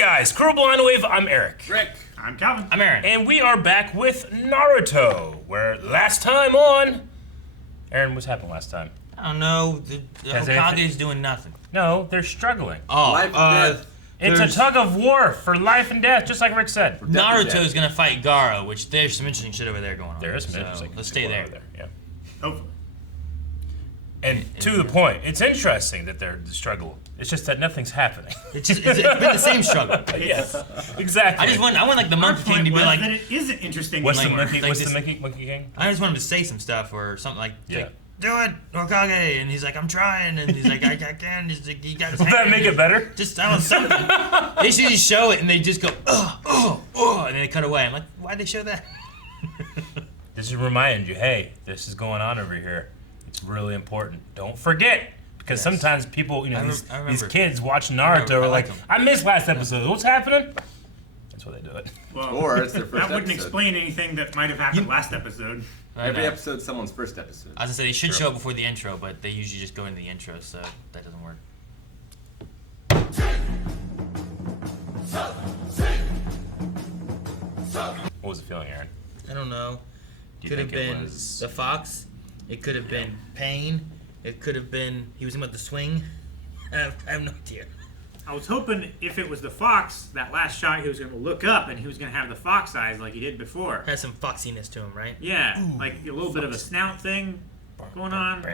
guys, Crew Blind Wave, I'm Eric. Rick. I'm Calvin. I'm Aaron. And we are back with Naruto, where last time on... Aaron, what's happened last time? I don't know. The Hokage's doing nothing. No, they're struggling. Oh, Life and death. It's a tug of war for life and death, just like Rick said. Naruto's gonna fight Gaara, which there's some interesting shit over there going on. There is some interesting let's shit stay going there. over there. Yeah. Hopefully. And to the point, it's interesting that they're the struggle. It's just that nothing's happening. It's been the same struggle. Yes, exactly. I want like the Monkey King to be like. that it isn't interesting What's the anymore. monkey? Like What's this- the monkey king? I just want him to say some stuff or something like, Yeah. do it, Hokage, and he's like, I'm trying, and he's like, I can. He's like, he got his Will that hand. make it better? Just I want something. They should just show it, and they just go, and then they cut away. I'm like, why'd they show that? This is remind you, hey, this is going on over here. It's really important. Don't forget. Because sometimes people, you know, these kids watch Naruto are like, I missed last episode. What's happening? That's why they do it. Well, Or it's their first that wouldn't episode. explain anything that might have happened last episode. Every episode's someone's first episode. I was gonna say they should show it before the intro, but they usually just go into the intro, so that doesn't work. What was the feeling, Aaron? I don't know. Do you Could have think it been was- the fox. It could have been pain. It could have been he was about to swing. I have no idea. I was hoping if it was the fox, that last shot he was going to look up and he was going to have the fox eyes like he did before. Has some foxiness to him, right? Yeah, like a little bit of a snout thing going on,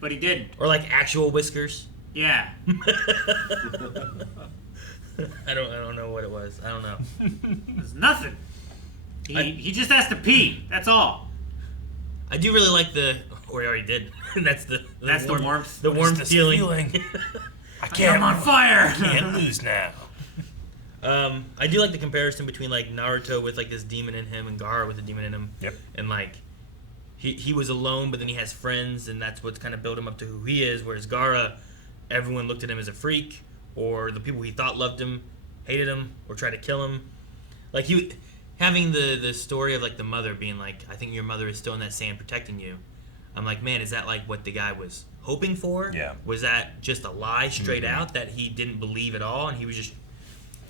but he didn't. Or like actual whiskers. Yeah. I don't know what it was. I don't know. There's nothing. He just has to pee. That's all. I do really like the. Or he already did. That's the warmth. The What is warm this feeling. I can't. I'm on fire. Can't lose now. I do like the comparison between like Naruto with like this demon in him and Gaara with a demon in him. Yep. And like he was alone, but then he has friends, and that's what's kind of built him up to who he is. Whereas Gaara, everyone looked at him as a freak, or the people he thought loved him hated him or tried to kill him. Like he having the story of like the mother being like, I think your mother is still in that sand protecting you. I'm like, man, is that like what the guy was hoping for? Yeah. Was that just a lie straight out that he didn't believe at all, and he was just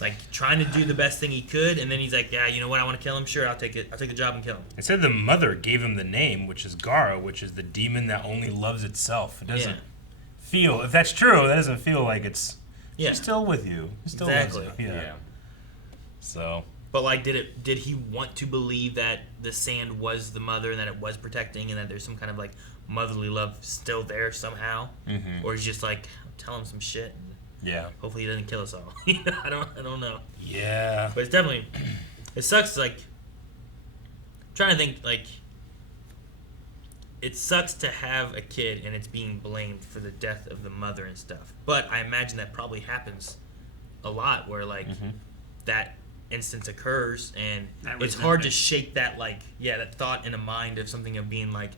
like trying to do the best thing he could, and then he's like, yeah, you know what, I want to kill him. Sure, I'll take it. I'll take the job and kill him. It said the mother gave him the name, which is Gaara, which is the demon that only loves itself. It doesn't feel, if that's true, that doesn't feel like it's she's still with you. It still Exactly. loves you. Yeah. So. But like, did he want to believe that the sand was the mother and that it was protecting and that there's some kind of like motherly love still there somehow, or is just like tell him some shit and Yeah. hopefully he doesn't kill us all. I don't know. Yeah. But it's definitely it sucks. Like trying to think like it sucks to have a kid and it's being blamed for the death of the mother and stuff. But I imagine that probably happens a lot where like that instance occurs and it's hard to shake that like that thought in a mind of something of being like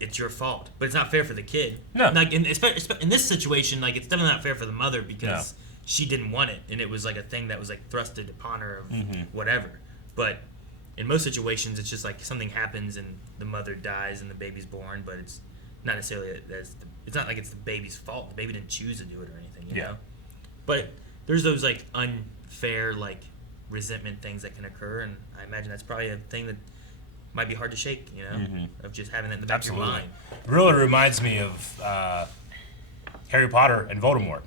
it's your fault, but it's not fair for the kid. No. Like in this situation, like it's definitely not fair for the mother because she didn't want it and it was like a thing that was like thrusted upon her of whatever. But in most situations, it's just like something happens and the mother dies and the baby's born, but it's not necessarily it's not like it's the baby's fault. The baby didn't choose to do it or anything, you know. But there's those like unfair like resentment things that can occur, and I imagine that's probably a thing that might be hard to shake, you know, of just having that in the back of your mind. It really reminds me of Harry Potter and Voldemort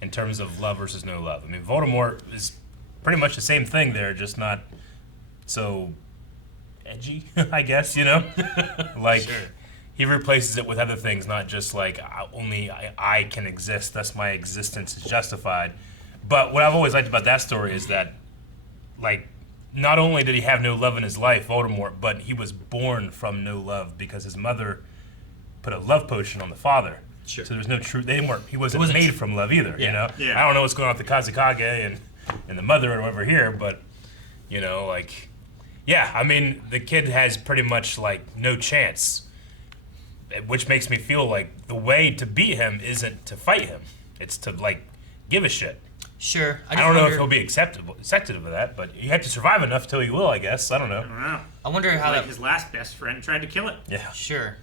in terms of love versus no love. I mean, Voldemort is pretty much the same thing there, just not so edgy, I guess, you know? Like, he replaces it with other things, not just like, only I can exist, thus my existence is justified. But what I've always liked about that story is that, like, not only did he have no love in his life, Voldemort, but he was born from no love because his mother put a love potion on the father. Sure. So there's no true. He wasn't made from love either. You know. Yeah. I don't know what's going on with the Kazekage and the mother over here, but you know, like, yeah. I mean, the kid has pretty much like no chance, which makes me feel like the way to beat him isn't to fight him; it's to like give a shit. Sure. I don't know if he'll be accepted of that, but you have to survive enough till you will, I guess. I don't know. I don't know. I wonder how Like that. his last best friend tried to kill it. Yeah. Sure.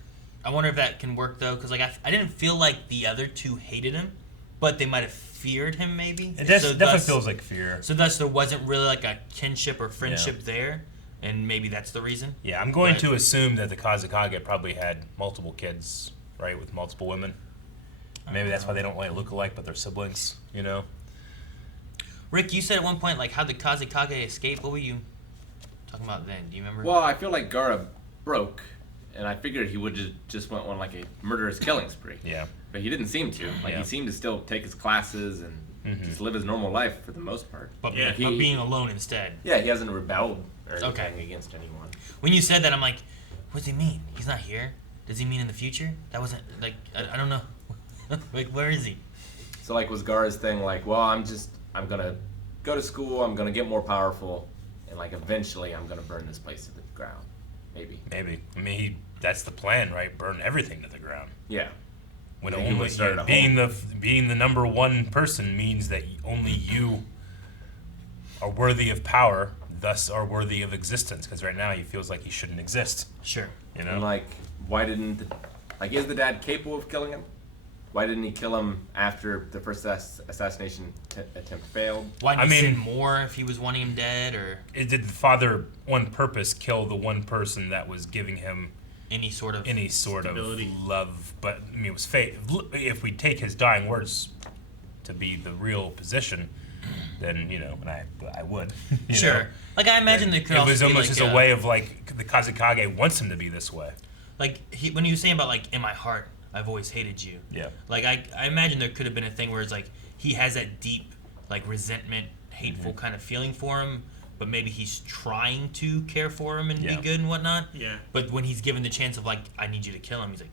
I wonder if that can work though, because like I didn't feel like the other two hated him, but they might have feared him, maybe. It definitely feels like fear. So thus there wasn't really like a kinship or friendship there, and maybe that's the reason. Yeah, I'm going to assume that the Kazekage probably had multiple kids, right, with multiple women. Maybe that's why they don't look alike, but they're siblings, you know? Rick, you said at one point, like, how the Kazekage escaped. What were you talking about then? Do you remember? Well, I feel like Gaara broke, and I figured he would just went on like a murderous killing spree. Yeah. But he didn't seem to. Like, he seemed to still take his classes and just live his normal life for the most part. But being alone instead. Yeah, he hasn't rebelled or anything Okay. against anyone. When you said that, I'm like, what does he mean? He's not here? Does he mean in the future? That wasn't, like, I don't know. Like, where is he? So, like, was Gaara's thing like, well, I'm gonna go to school, I'm gonna get more powerful, and, like, eventually I'm gonna burn this place to the ground. Maybe. I mean, that's the plan, right? Burn everything to the ground. Yeah. When Yeah, he only would start at being the number one person means that only you are worthy of power, thus are worthy of existence. Because right now he feels like he shouldn't exist. Sure. You know. And, like, why didn't is the dad capable of killing him? Why didn't he kill him after the first assassination attempt failed? Why didn't he send more if he was wanting him dead, or Did the father on purpose kill the one person that was giving him any sort of stability. of love? But I mean, it was fate. If we take his dying words to be the real position, then and I would. Sure. know? Like, I imagine there could It also was be almost like just a way of like the Kazekage wants him to be this way. like when he was saying about like in my heart I've always hated you. Yeah. Like I imagine there could have been a thing where it's like he has that deep like resentment, hateful kind of feeling for him, but maybe he's trying to care for him and be good and whatnot. Yeah. But when he's given the chance of like, I need you to kill him, he's like,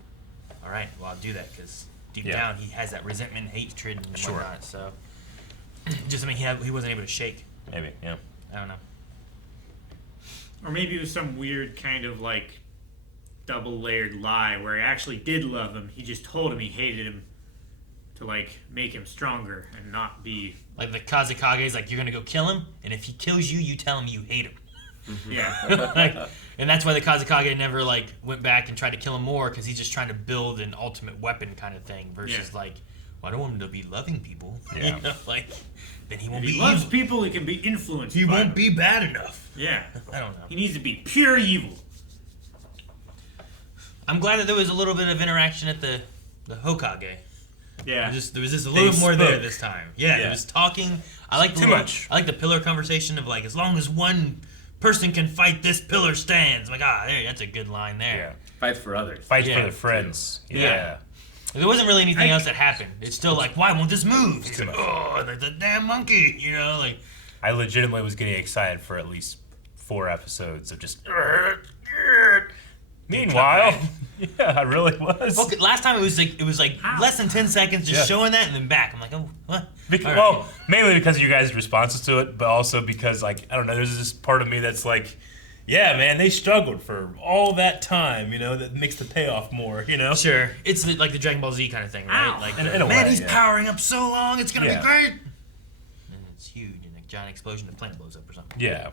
all right, well I'll do that because deep down he has that resentment, hatred, and whatnot. So just he wasn't able to shake. Maybe. Yeah. I don't know. Or maybe it was some weird kind of like double layered lie where he actually did love him. He just told him he hated him to like make him stronger and not be Like the Kazekage is like, you're gonna go kill him, and if he kills you, you tell him you hate him. yeah. Like, and that's why the Kazekage never like went back and tried to kill him more, because he's just trying to build an ultimate weapon kind of thing versus like, well, I don't want him to be loving people. Yeah. Like then he won't If be he loves evil. people, he can be influenced. He by won't them. be bad enough. Yeah. I don't know. He needs to be pure evil. I'm glad that there was a little bit of interaction at the Hokage. Yeah. There was just a little more there spoke. this time. Yeah, Yeah. it was talking. I like Too much. I like the pillar conversation of like, as long as one person can fight, this pillar stands. I'm like, that's a good line there. Yeah. Fights for others. Fight Yeah, for their friends. Yeah. There wasn't really anything else that happened. It's still like, why won't this move? He's too like, much. oh, the damn monkey, like. I legitimately was getting excited for at least 4 episodes of just. Meanwhile, yeah, I really was. Well, last time it was like less than 10 seconds, just showing that and then back. I'm like, oh, what? Because, All right. well, mainly because of you guys' responses to it, but also because, like, I don't know, there's this part of me that's like, yeah, man, they struggled for all that time, that makes the payoff more, Sure, it's like the Dragon Ball Z kind of thing, right? Ow. Like, In a man, way, he's yeah. powering up so long, it's gonna Yeah. be great. And it's huge, and a giant explosion, the planet blows up or something. Yeah.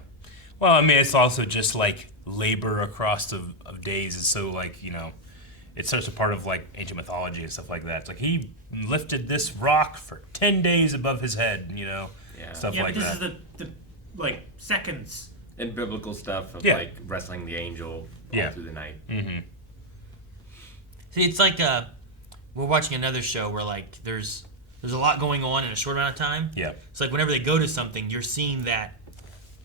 Well, I mean, it's also just, like, labor across of days is so, like, it's such a part of, like, ancient mythology and stuff like that. It's like, he lifted this rock for 10 days above his head, stuff Yeah, like but this that. is the like seconds. And biblical stuff of Yeah. like wrestling the angel all through the night. Mm-hmm. See, it's like we're watching another show where like there's a lot going on in a short amount of time. Yeah. It's like whenever they go to something, you're seeing that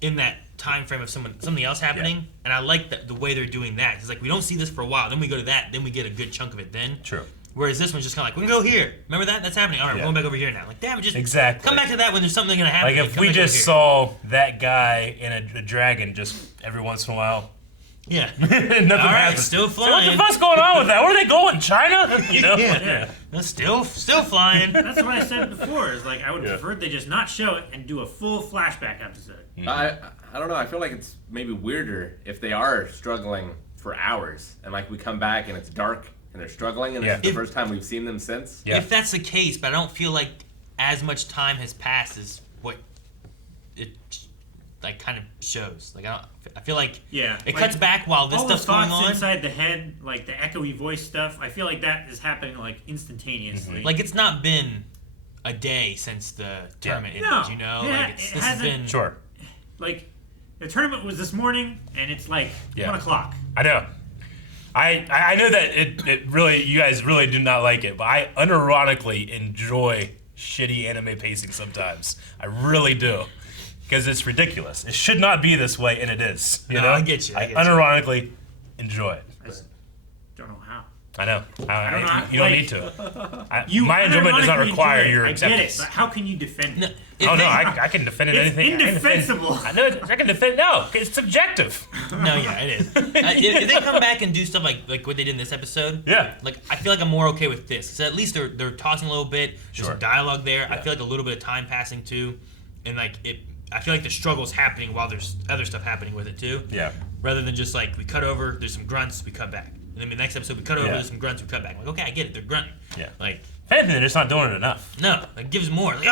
in that time frame of something else happening, and I like the way they're doing that. It's like we don't see this for a while, then we go to that, then we get a good chunk of it then. True. Whereas this one's just kind of like, we can go here. Remember that? That's happening. All right, Yeah. we're going back over here now. Like, damn it, just Exactly. come back to that when there's something going to happen. Like, if come we back over just here. saw that guy in a dragon just every once in a while, Yeah. nothing All right, happens. still So what flying. the fuck's going on with that? Where are they going? China? Yeah. Still flying. That's what I said before. Is like I would Yeah. prefer they just not show it and do a full flashback episode. I don't know. I feel like it's maybe weirder if they are struggling for hours and like we come back and it's dark and they're struggling and Yeah. it's the first time we've seen them since. Yeah. If that's the case, but I don't feel like as much time has passed as what it like kind of shows. Like I feel like Yeah, it like, cuts back while this all stuff's the thoughts going on. inside the head, like the echoey voice stuff. I feel like that is happening like instantaneously. Like it's not been a day since the tournament ended. No. You know, Yeah, like it this has hasn't- been. Sure. Like, the tournament was this morning, and it's like Yeah. 1 o'clock. I know. I know that it really, you guys really do not like it, but I unironically enjoy shitty anime pacing sometimes. I really do. Because it's ridiculous. It should not be this way, and it is. You No, know? I get you, I get you. unironically enjoy it. I just don't know how. I know. don't know. You don't Like, need to. My enjoyment does not require your acceptance. I get it, but how can you defend it? If Oh no, they- I can defend it. It's anything. indefensible. I know. I can defend. No, it's subjective. No, yeah, it is. If they come back and do stuff like what they did in this episode, Yeah. like I feel like I'm more okay with this. Because at least they're tossing a little bit. There's Sure. some dialogue there. I Yeah. feel like a little bit of time passing too, and like I feel like the struggle's happening while there's other stuff happening with it too. Yeah. Rather than just like we cut over, there's some grunts, we cut back, and then the next episode we cut over, Yeah. there's some grunts, we cut back. Like okay, I get it. They're grunting. Yeah. Like If anything, they're just not doing it enough. no, like gives more. Like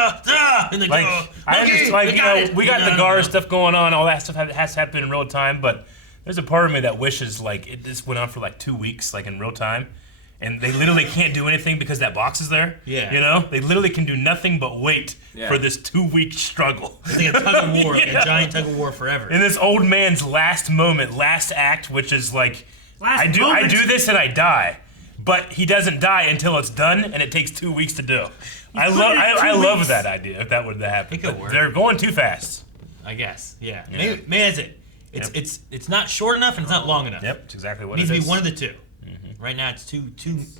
and like, Like I monkey, understand, like we you know, it. we got the it. Gaara stuff going on. All that stuff has to happen in real time. But there's a part of me that wishes like this went on for like 2 weeks, like in real time, and they literally can't do anything because that box is there. Yeah. You know, they literally can do nothing but wait Yeah. for this 2-week struggle. It's like a tug of war, like Yeah. a giant tug of war forever. In this old man's last moment, last act, which is like, Last I moment. do this and I die, but he doesn't die until it's done, and it takes 2 weeks to do. I put love it in 2 I love weeks. that idea if that would happen. It could But work. they're going too fast. I guess. Yeah. Yeah. Maybe that's it. It's not short enough and it's not long enough. Yep, it's exactly It what needs it to is. be one of the two. Right now it's too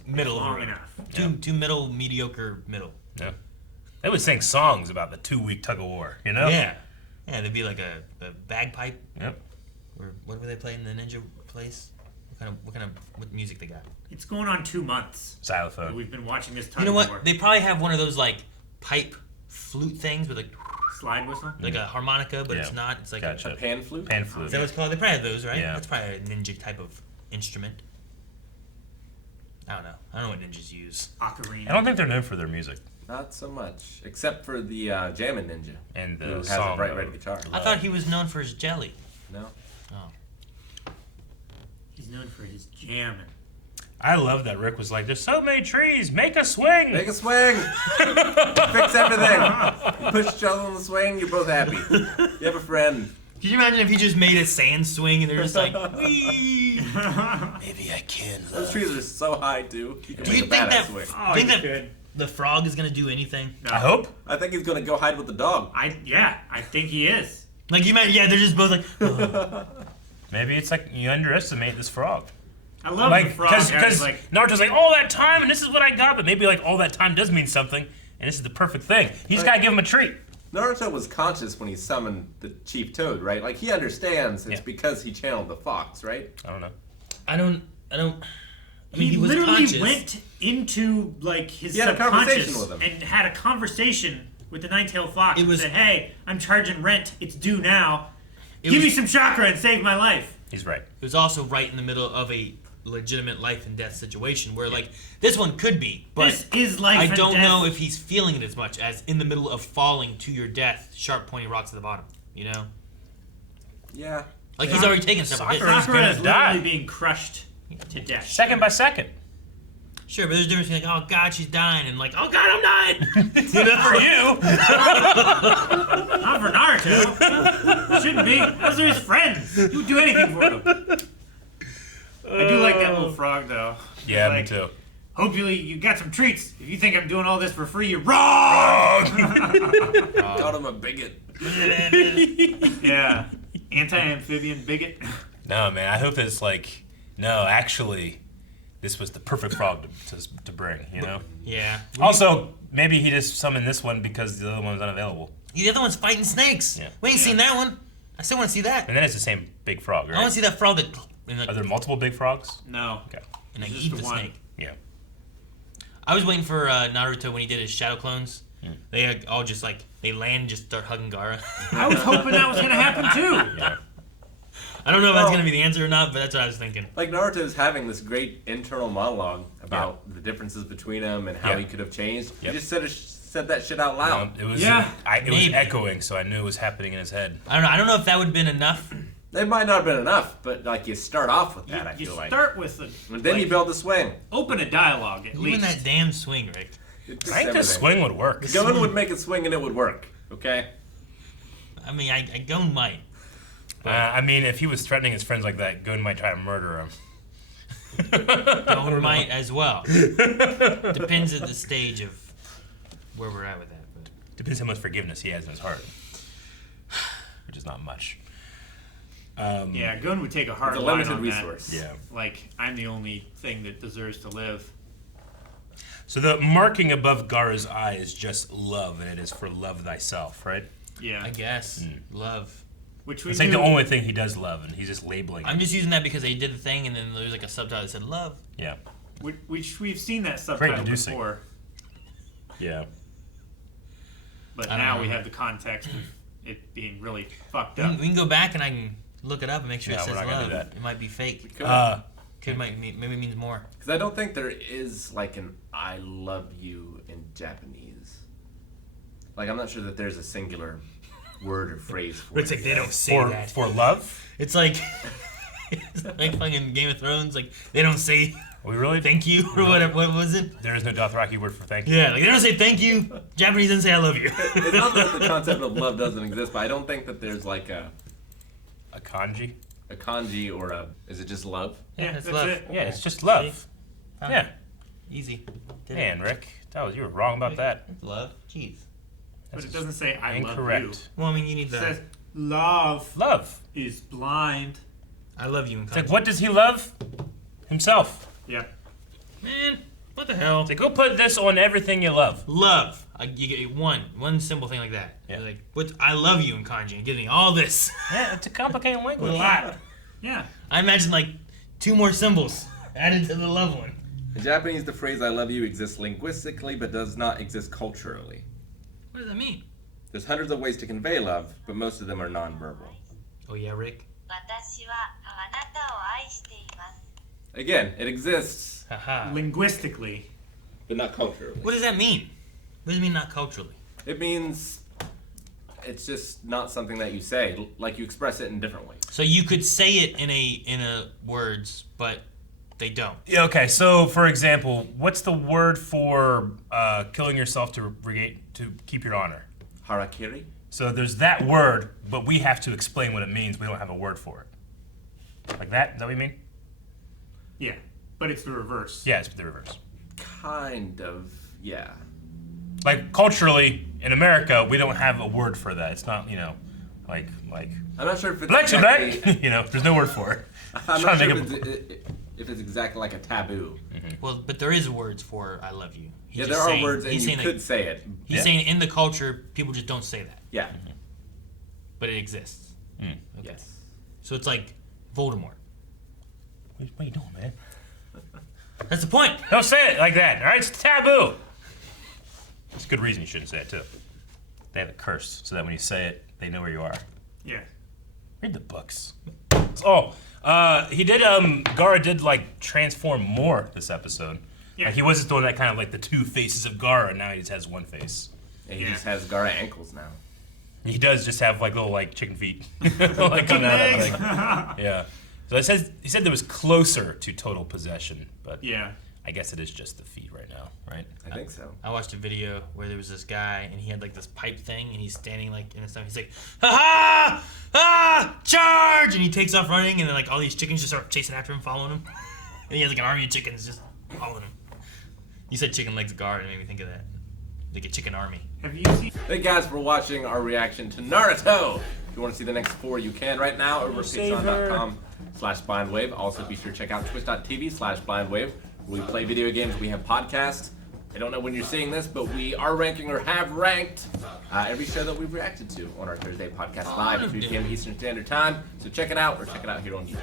middle of the long road. enough. Two middle, mediocre middle. Yeah. They would sing songs about the 2-week tug of war, you know? Yeah. Yeah, there'd be like a bagpipe Yep. or what were they playing in the ninja place? What music they got? It's going on 2 months. Xylophone. We've been watching this You tug know of what? war. They probably have one of those like pipe flute things with Slide whistle? like a harmonica, but Yeah. it's not. It's like Gotcha. A pan flute? Pan is flute. that what it's called? They probably have those, right? Yeah. That's probably a ninja type of instrument. I don't know. I don't know what ninjas use. Ocarina. I don't think they're known for their music Not so much. Except for the Jammin' Ninja, and the who has song. a bright of red guitar. I thought he was known for his jelly. No? Oh. He's known for his jamming. I love that Rick was like, "There's so many trees, make a swing." Make a swing! Fix everything! You push each other on the swing, you're both happy. You have a friend. Could you imagine if he just made a sand swing and they're just like, wee? Maybe I can. Those trees are so high, too. You can Do make you a think badass that? swing. Oh, think you that could. the frog is gonna do anything? No. I hope. I think he's gonna go hide with the dog. I think he is. Like you might, yeah, they're just both like, oh. Maybe it's like you underestimate this frog. I love Like, the frog. because Like, Naruto's like, all that time, and this is what I got, but maybe like all that time does mean something, and this is the perfect thing. You just Right. gotta give him a treat. Naruto was conscious when he summoned the Chief Toad, right? Like, he understands it's Yeah. because he channeled the fox, right? I don't know. I don't. I mean, he was literally conscious. went into like his He had a subconscious conversation with him. and had a conversation with the nine-tailed fox. It And was- said, "Hey, I'm charging rent. It's due now. It Give was- me some chakra and save my life." He's right. It was also right in the middle of a legitimate life and death situation where, like, this one could be, but This is life I and don't death. know if he's feeling it as much as in the middle of falling to your death, sharp, pointy rocks at the bottom. You know, Yeah. like he's already taken stuff. Sakura- Of He's his. Sakura gonna is die. literally being crushed to death. Second by second. Sure, but there's a difference between like, oh God, she's dying, and like, oh God, I'm dying. You know? For you. Not for Naruto. Shouldn't be. Those are his friends. He would do anything for him. I do like that little frog, though. Yeah, Like, me too. Hopefully you got some treats. If you think I'm doing all this for free, you're wrong! Called him a bigot. Yeah. Anti-amphibian bigot. No, man. I hope it's like, no, actually, this was the perfect frog to bring. You know. Yeah. Also, maybe he just summoned this one because the other one was unavailable. The other one's fighting snakes. Yeah. We ain't seen that one. I still want to see that. And then it's the same big frog, I want right? to see that frog that and, like, Are there multiple big frogs? No. Okay. and like, It's eat just the the one. snake. Yeah. I was waiting for Naruto when he did his shadow clones. Hmm. They all just like they land and just start hugging Gaara. I was hoping that was going to happen, too. Yeah. I don't know if that's Well- gonna be the answer or not, but that's what I was thinking. Like, Naruto's having this great internal monologue about the differences between them and how Yeah. he could have changed. Yep. He just said that shit out loud. It was. Yeah. It was Maybe. echoing, so I knew it was happening in his head. I don't know. I don't know if that would have been enough. It might not have been enough, but, like, you start off with that, I You feel like. start with a... And then you build the swing. Open a dialogue, at Even least. that damn swing, Rick. It's I think the everything. swing would work. Gon would make a swing and it would work. Okay. I mean, I Gon might. I mean, if he was threatening his friends like that, Gon might try to murder him. Gon might as well. Depends at the stage of where we're at with that. But. Depends how much forgiveness he has in his heart, which is not much. Yeah, Gon would take a hard It's a line limited on resource. Yeah. that. Like, I'm the only thing that deserves to live. So the marking above Gaara's eye is just love, and it is for love thyself, right? Yeah. I guess love. Which we It's like knew- the only thing he does love, and he's just labeling I'm it. just using that because they did the thing, and then there's like a subtitle that said love. Yeah. Which we've seen that subtitle deducing. before, Yeah. but I don't now know. we have the context of it being really fucked We up. can go back and I can look it up and make sure Yeah, it we're says not gonna love. do that. It might be fake. Maybe it means more. Because I don't think there is like an "I love you" in Japanese. Like I'm not sure that there's a singular word or phrase for It's it. like they don't say that. For love? It's like it's like fucking Game of Thrones. Like they don't say We really thank you or whatever. What was it? There is no Dothraki word for thank you. Yeah, like they don't say thank you. Japanese doesn't say I love you. It's not that the concept of love doesn't exist, but I don't think that there's like a kanji? kanji or a. Is it just love? Yeah, that's it's love. it. Yeah, it's just love. Found Yeah. it. Easy. Did it. Man, Rick, you were wrong about that. Love. Jeez. But it doesn't say I love you. Incorrect. Well, I mean, you need It the says love Love. is blind. I love you in It's like, kanji. what does he love? Himself. Yep. Man, what the hell? It's like, go put this on everything you love. Love. You get one simple thing like that. Yeah. Like, what? I love you in kanji. And give me all this. Yeah, it's a complicated A language. lot. Yeah. I imagine like 2 more symbols added to the love one. In Japanese, the phrase "I love you" exists linguistically, but does not exist culturally. What does that mean? There's hundreds of ways to convey love, but most of them are nonverbal. Oh yeah, Rick. 私はあなたを愛しています。 Again, it exists, Haha. Linguistically. but not culturally. What does that mean? What does it mean not culturally? It means it's just not something that you say. Like you express it in different ways. So you could say it in a words, but they don't. Yeah, okay, so for example, what's the word for killing yourself to keep your honor? Harakiri? So there's that word, but we have to explain what it means. We don't have a word for it. Like that? Is that what you mean? Yeah. But it's the reverse. Yeah, it's the reverse. Kind of, yeah. Like culturally, in America, we don't have a word for that. It's not, like I'm not sure if it's black to exactly, black. There's no word for it. I'm Trying not to sure make if it's exactly like a taboo. Well, but there is words for I love you. He's Yeah, just there are saying- words, and he's you saying could that, say it. He's Yeah. saying in the culture, people just don't say that, Yeah. but it exists. Okay. Yes. So it's like Voldemort. What are you doing, man? That's the point. Don't say it like that, all right? It's taboo. It's a good reason you shouldn't say it, too. They have a curse so that when you say it, they know where you are. Yeah. Read the books. Oh, Gaara did, like, transform more this episode. Yeah. Like, he wasn't doing that kind of, like, the two faces of Gaara. Now he just has one face. And he Yeah. just has Gaara ankles now. He does just have, like, little, like, chicken feet. Like, coming out of, like, yeah. So he said there was closer to total possession, but Yeah. I guess it is just the feet right now, right? I think so. I watched a video where there was this guy and he had like this pipe thing and he's standing like in the stuff. He's like, ha ha, charge! And he takes off running and then like all these chickens just start chasing after him, following him. And he has like an army of chickens just following him. You said chicken legs guard and it made me think of that. Like a chicken army. Have you seen? Thank you guys for watching our reaction to Naruto. If you want to see the next 4, you can right now over patreon.com/blindwave. Also be sure to check out twitch.tv/blindwave. We play video games, we have podcasts. I don't know when you're seeing this, but we are ranking or have ranked every show that we've reacted to on our Thursday podcast live at 3 p.m. Eastern Standard Time. So check it out or check it out here on YouTube.